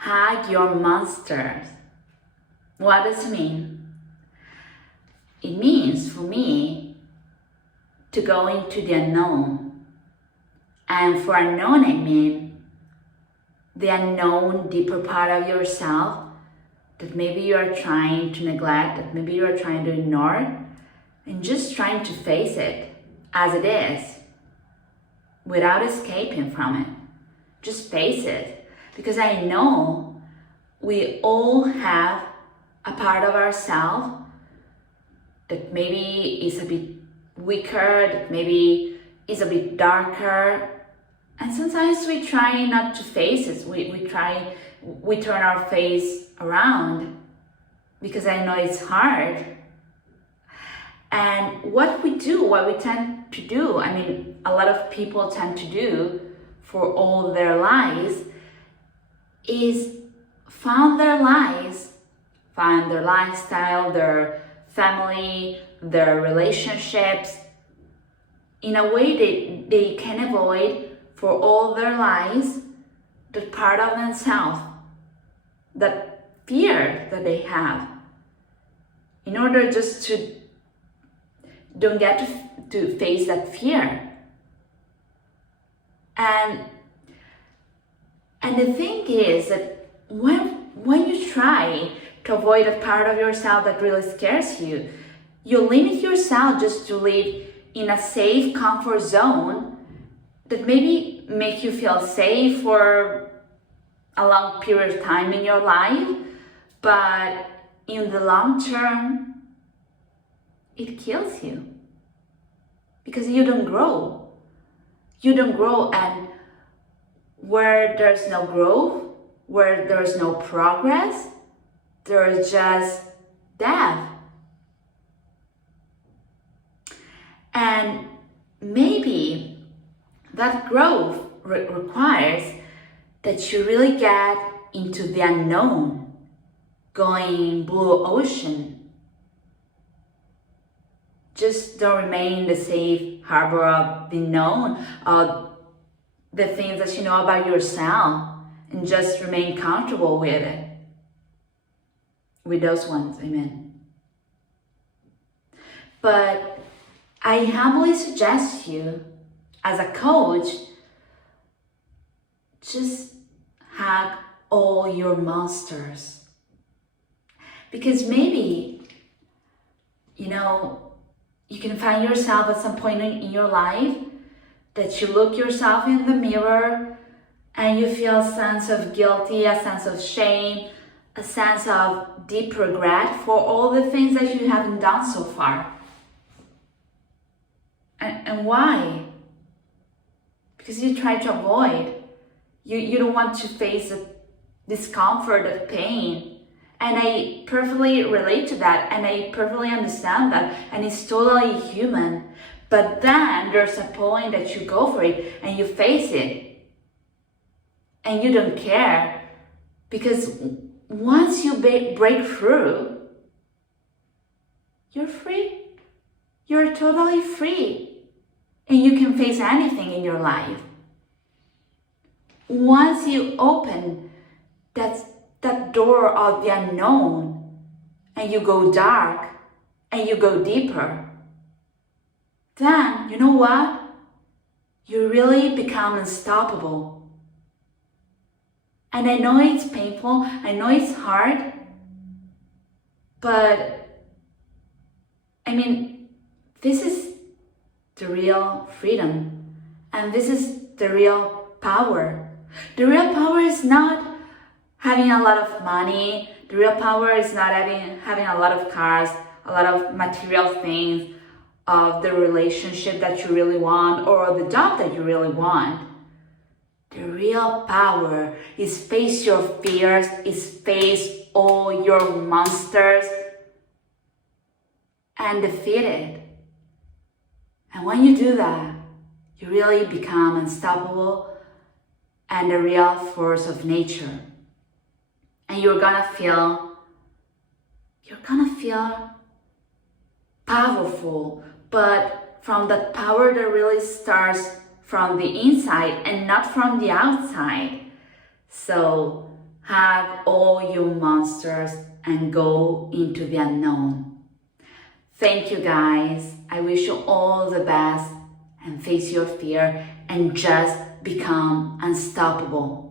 Hug your monsters. What does it mean? It means for me to go into the unknown. And for unknown, I mean the unknown, deeper part of yourself that maybe you are trying to neglect, that maybe you are trying to ignore, and just trying to face it as it is without escaping from it. Just face it. Because I know we all have a part of ourselves that maybe is a bit weaker, that maybe is a bit darker. And sometimes we try not to face it. We turn our face around because I know it's hard. And what we tend to do, I mean, a lot of people tend to do for all their lives is find their lifestyle, their family, their relationships in a way that they can avoid for all their lives that part of themselves, that fear that they have, in order just to don't get to face that fear. And the thing is that when you try to avoid a part of yourself that really scares you, you limit yourself just to live in a safe comfort zone that maybe make you feel safe for a long period of time in your life, but in the long term, it kills you because you don't grow. You don't grow, and where there's no growth, where there's no progress, there's just death. And maybe that growth requires that you really get into the unknown, going blue ocean. Just don't remain in the safe harbor of the known, of the things that you know about yourself, and just remain comfortable with it. With those ones, amen. But I humbly suggest you, as a coach, just hug all your monsters. Because maybe, you can find yourself at some point in your life that you look yourself in the mirror and you feel a sense of guilty, a sense of shame, a sense of deep regret for all the things that you haven't done so far. And why? Because you try to avoid. You don't want to face the discomfort of pain. And I perfectly relate to that, and I perfectly understand that, and it's totally human. But then there's a point that you go for it and you face it. And you don't care. Because once you break through, you're free. You're totally free. And you can face anything in your life. Once you open that door of the unknown, and you go dark, and you go deeper, then, you know what? You really become unstoppable. And I know it's painful, I know it's hard, but, this is the real freedom, and this is the real power. The real power is not having a lot of money. The real power is not having a lot of cars, a lot of material things, of the relationship that you really want or the job that you really want. The real power is face your fears, is face all your monsters and defeat it. And when you do that, you really become unstoppable and the real force of nature. And you're gonna feel powerful, but from that power that really starts from the inside and not from the outside. So Hug all your monsters and go into the unknown. Thank you guys. I wish you all the best and face your fear and just become unstoppable.